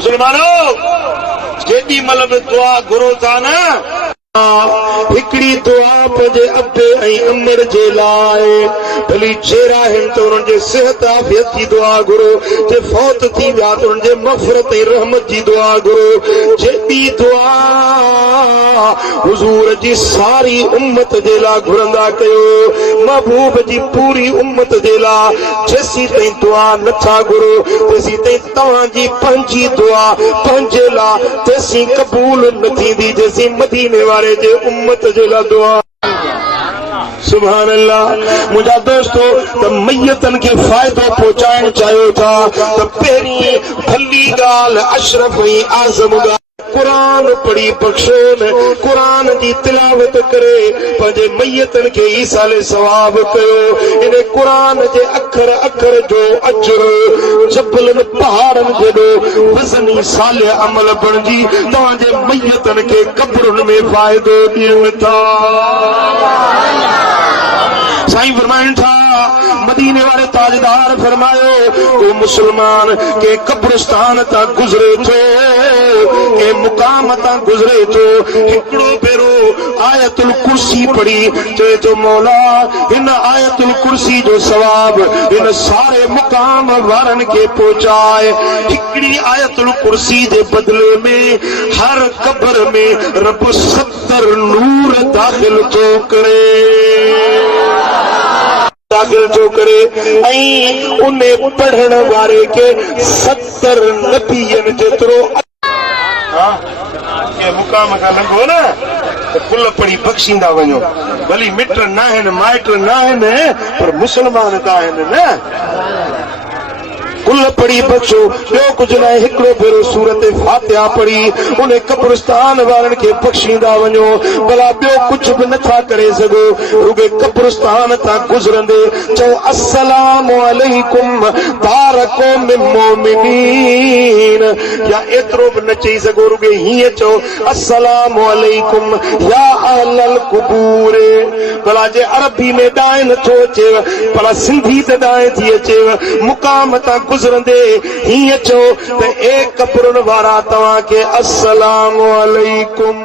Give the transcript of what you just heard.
मुसलमानों जेडी मल में दुआ घुरो था न हिकड़ी दुआ पंहिंजे अबे ऐं अमर जे लाइ भली चेहरा आहिनि त उन्हनि जे सिहत आफ़ियत जी दुआ घुरो जे फौत थी विया त उन्हनि जे मग़फ़िरत ऐं रहमत जी दुआ घुरो जे ॿी दुआ हुज़ूर जी सारी उम्मत जे लाइ घुरंदा कयो महबूब जी पूरी उम्मत जे लाइ जेसीं ताईं दुआ नथा घुरो तेसीं ताईं तव्हांजी पंहिंजी दुआ पंहिंजे लाइ तेसीं क़बूल न थींदी जेसीं मदीने वारे जे उम्मत जे लाइ दुआ। सुभान अल्लाह। मुझा दोस्तों त मैयतन के फायदो पहुंचाइण चाहियो था त पहिरीं भली ॻाल्हि अशरफ ऐं आज़म ॻाल्हि कुरान पढ़ी बख्शो न कुरान जी तिलावत करे पंहिंजे मैयतन खे ई साले सवाब कयो इन कुरान जे अखर अखर जो अजर जबलन पहाड़न जेॾो वज़नी साले अमल बणजी तव्हांजे मैयतन खे कब्रुनि में फ़ाइदो ॾियनि था। साईं फरमाइनि था मदीने वाले ताजदार फरमायो तो मुसलमान के कब्रिस्तान ता गुजरे थो के मुकाम ता गुजरे थो हिकिड़ो भेरो आयतुल कुर्सी पढ़ी चए तो मौला इन आयतुल कुर्सी जो सवाब इन सारे मुकाम वारन के पहुंचाए। हिकिड़ी आयतुल कुर्सी जे बदले में हर कब्र में रब 70 नूर दाखिल थो करे दाखिल थो करे ऐं उन्हें पढ़ण वारे के 70 नबियन जेतिरो के मुकाम खां लंघो न त कुल पढ़ी बख़्शींदा वञो भली मिट न आहिनि माइट न आहिनि पर मुसलमान त आहिनि न कुल पढ़ी बख्शो ॿियो कुझु न हिकिड़ो भेरो सूरत फातिहा पढ़ी उन कब्रिस्तान वारनि खे बख़्शींदा वञो भला ॿियो कुझु बि नथा करे सघो रुॻे कब्रिस्तान तां गुज़रंदे चओ अस्सलामु अलैकुम दारको मिन मोमिनीन या एतिरो बि न चई सघो रुॻे हीअं चओ अस्सलामु अलैकुम या अहलल कुबूर भला जे अरबी में ॾाए नथो अचेव भला सिंधी त ॾाए थी अचेव मुकाम तां गुजरंदे हीअं चओ त ए कब्रुनि वारा तव्हांखे अस्सलामु अलैकुम